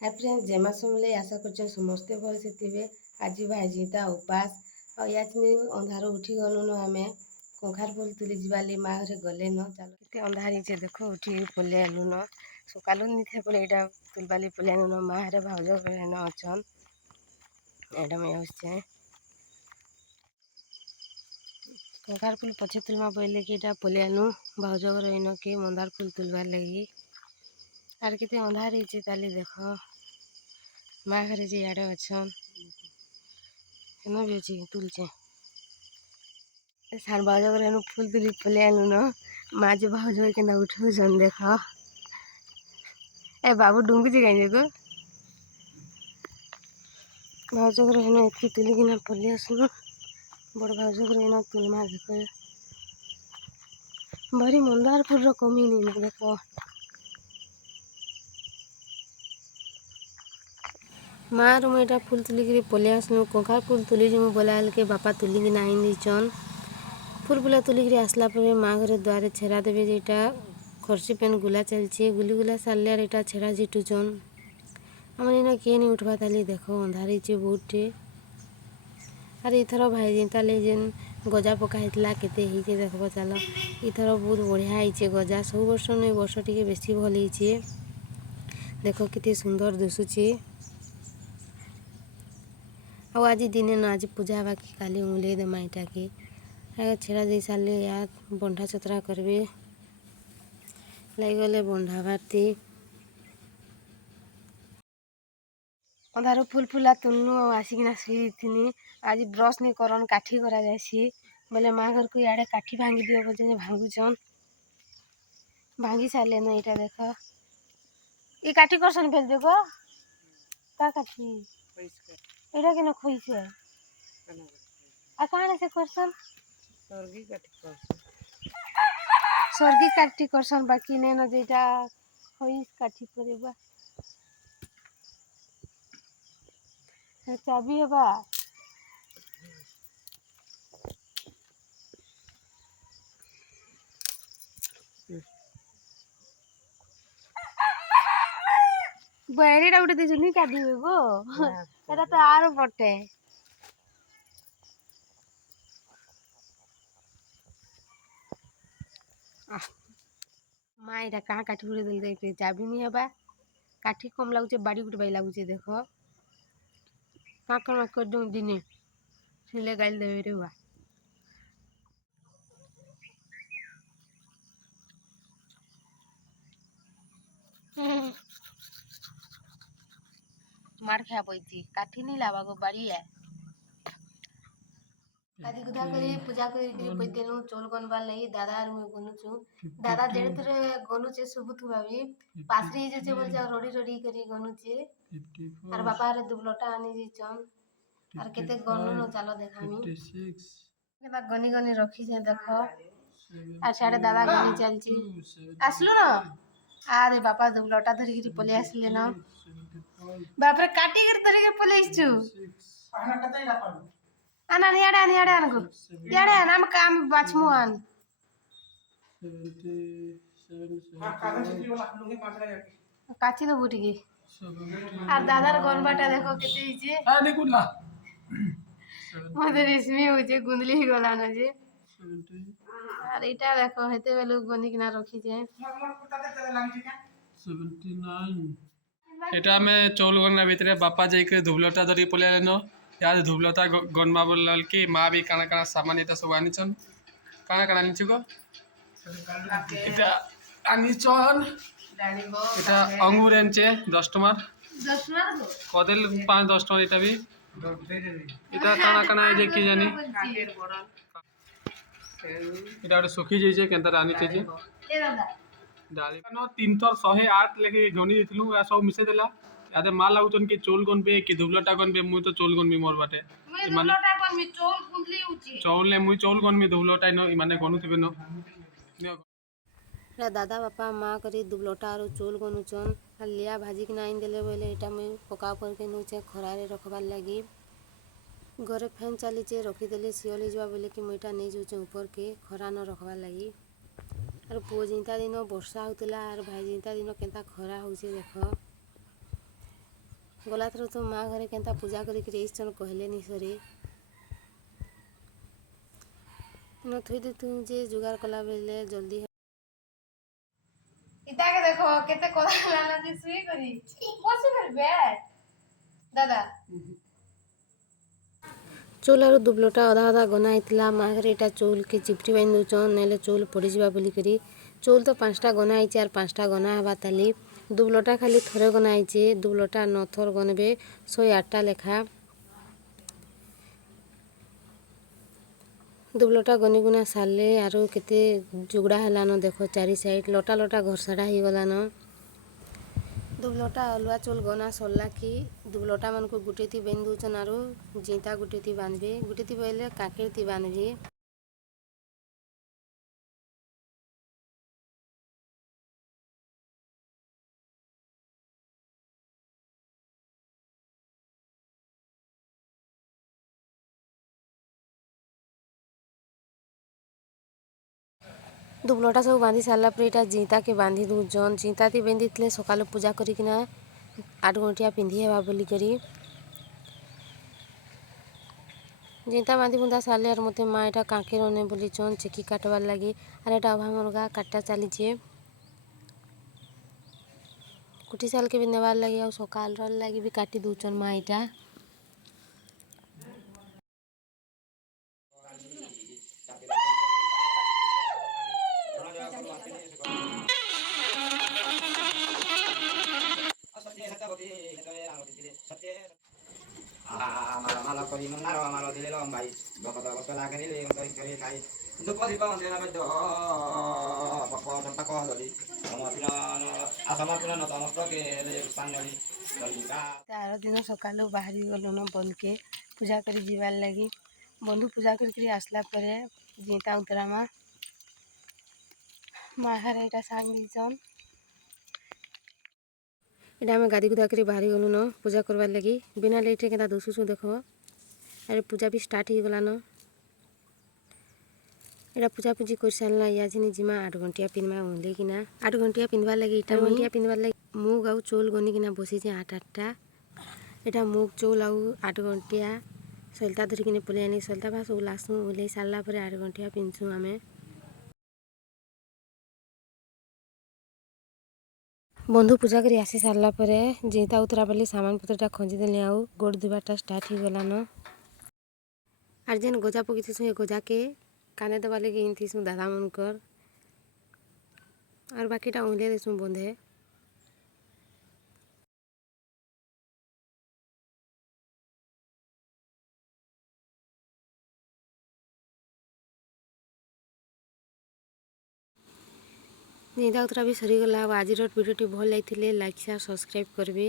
Hi friends, जेमा समले आशा कर समस्ते भल से थे। आज भाईजीता उपास आजनी अंधार उठी गलु न आम कंखार फुल तुली जावाली माँ घरे गले न चलो के अंधार हे देख उठी पलि आलु न सकालू नहीं बोले यहाँ तुलबाली पलि आलु न माँ घरे भाउज न अच्छन एटा मैं आसे कंखार फुल पछे तुलमा बोले कि पलि आनु भाउज इन के मंदार फुल तुलबार लगी आर के अंधार हे ताली देख माँ घरे जे इे अच्छन भी अच्छे तुलचे सार भाउज घर फुल तुली पलि आलु न माँ जो भाउज के ना उठौन देख ए बाबू डुंगुची कहीं को भाउज घर एतकी तुलिकिना पलि आसनु बड़ भाउज घर तुलमा देख भारी मंदार फुल कमी नहीं देख माँ रू मुझे फुल तुलिक पलि आसनु कंखार फुल तुली जो बोला के बापा तुलिकिना आई दीचन फुल फुला तुलिक आसला माँ घर द्वारे छेड़ा देवे जेटा खर्ची पेन गुला चलছে गुली गुला सारे यहाँ छेड़ा झिटुचन आम इना किए नहीं उठवा ताली देख अंधार बहुटे आर इथर भाई जिता जेन गजा पका होता के देखब चल इथर बहुत बढ़िया होइए गजा सब वर्ष नहीं वर्ष टी बेसी भल होइए देख के सुंदर दिशुचे आज दिने न आज पूजा हवा कि काली उंगली देमा इटा के छेड़ा दे सारे यार बंधा चतरा करबे लगे बंधा भारती अंधारू फुल फुला तुलनु आसिकिना शुई आज ब्रश नहीं करन काठी करा जासी बोले माँ घर को इे काठी भांगी दियो बोलते भांगुचन भांगी सारे न यहाँ देख ये काठी करसन फेल देखो का काठी एटा के खोईसे आ कहाँ से करसन स्वर्गी काठी करसन बाकी नहीं न जेटा खोईस काठी करेबा चाबी है बा बैरीटा उठे दीजिए नहीं क्या दिए गो एटा तो आरो बटे माँ यहाँ कहाँ काठी उड़े दिल चाबी नहीं है काठी कम लगुचे बाड़ी गुटे बाई लगुचे देख काकड़ माकड़ दूँ दिने सिले गाइल देवे रे हुआ मार खा पैती काठी नहीं लावा गो बाड़ी है आदि गुदा करी पूजा करी पैतेनु चोल गनबार लगी दादा आर मुई गनुछु दादा जेड़े तरे गनुचे सुबुतु भाभी पासरी जे बोल जा रोडी रोडी करी गनुचे आर बापा रे दुबलोटा आनी जीचन आर केते गनु न चालो देखामी केता गनी गनी रखी छे देखो आर साडे दादा गनी चलची आसलु न आरे बापा दुबलोटा धरी गिरी पले आसले न बाप रे काटी गिर धरी गिर पले आइछु आना याडे आनको याडे आम काम बाछमु आन काची दो बुटी आर दादार गनबाटा देखो केते हिचे आ निकुला मते रेशमी होचे गुंदली ही गला न जे आर इटा देखो हेते बेलु गनी किना रखी जे 79 এটা আমি চৌল গন্না ভিতরে বাপা যাইকে ধুবলটা ধরি পলে আলেন ইয়াদ ধুবলতা গনমা বলল কি মা বি কানা কানা সামান এটা সব আনিছন কানা কানা আনিছু গো এটা আনিছন এটা আঙ্গুর আনছে 10 টমার গো কদেল 5-10 টমার এটা বি এটা কানা কানা যে কি জানি এটা ওটা শুকি যাইছে কেনতা আনিছে যে এ দাদা डाली 308 लेके गनी देथिलु या सब मिसे देला यादे माल लागुचन कि चोल गनबे कि दुबलटा गनबे मुई तो चोल गनबी मोर बाटे मुई दुबलटा गनबी चोल गुंदली उची चोल ने मुई चोल गनबी दुबलटा न माने गनु थबे न रा दादा बापा माँ करी दुबलटा और चोल गनुचन लिया भाजी के नाइन देले बोले एटा मुई पका पर के नुचे खरारे रखबार लागी घरे फैन चलीचे रखी देले सियली जवा बोले कि मुईटा नहीं जाऊँ ऊपर के खरा न रखबार लागी और पुओ जिंता दिन वर्षा होता और भाई जिंता दिन केता खरा हो देख गला थर तो माँ घरे केन्ता पूजा करिकरि आइछन कहले नि सरे न थई देतु जे जुगाड़ कला बेले जल्दी इताके देखो केते कोदा लाना जे सुई करी बसु कर बैठ दादा चौल आरु दुबलोटा अधा अधा गना आइतला माँ घरे एटा चौल के चिपटी बांध दउछन नेले चौल पड़ीଯିबा बोलिकरि चौल तो 5टा गना आइछे आर 5टा गना हेबा ताली दुबलोटा खाली थरे गना आइछे दुबलोटा 9 थर गनबे 108टा लेखा दुबलोटा गनी गुना सारले आरो केते जुगड़ा हेलान देखो चारि साइड लटा लटा घरसाड़ा ହେଇଗଲାନ दुबलोटा अलुआ चौल गना सरला कि दुबलोटा मन को गुटेती बांध दउछन आरो जिंता गुटेती बांधबे गुटेती बोले काकेरती बांधबे दुबलोटा सब बांधी सारला पर एटा जिंता के बांधी दउछन जिंता ती बांधितले सकाले पूजा करिकिना 8 घंटिया पिंधी हेबा बोलिकरि जिंता बांधी बुंदा सारले आर मते माँ एटा कांकेर अने बोलिछन चेकी काटबार लागी आर एटा अभा मुर्गा काटा चालीछे कुटी साल के भी नेबार लागी और सकाल रल लागी भी काटी दउछन माँ एटा माला करी मुन्नारो माला दिले लो भाई बकता बकला गनिले करे खाई दुप दीप अंतेना बद्दो पक्को पट्टा को हलदी समपिना असमपिना न समस्त के पांडली कलिका तार दिन सकालु बाहरी गलुन बंद के पूजा करी जीवार लागी बंधु पूजा करी आसला परे जिंता उतरामा माहार एटा सांग दीछन एटा हमें गादी गुदा करी बाहरी गलु न पूजा करबार लागी बिना लेटे केता दोसुसु देखो अरे पूजा भी स्टार्ट ही गला न एटा पूजा पूजी कर सारला या जिनी जिमा 8 घंटिया पिनवा ओले किना 8 घंटिया पिनबार लागी एटा घंटिया पिनबार लागी मुग आउ चौल गनी किना बसी जे 8-8टा एटा मुग चौल आउ 8 घंटिया सलता धरी किने पले आनी सलता भास उलासु ओले सारला परे 8 घंटिया पिनसु आमे बंधु पूजा करी आसी सारला परे जिंता उतरा बली सामान पत्रटा खंजी देले आउ गोड़ दुबाटा स्टार्ट ही गला न आर जेन गजा पकिथिसु ए गजा के काने दबा लगी इनथिसु दादा मनकर और बाकीटा ओहले देसु बंधे जिंता उतरा भी सरीगला आज वीडियोटी भल लगी लाइक शेयर सब्सक्राइब करबे।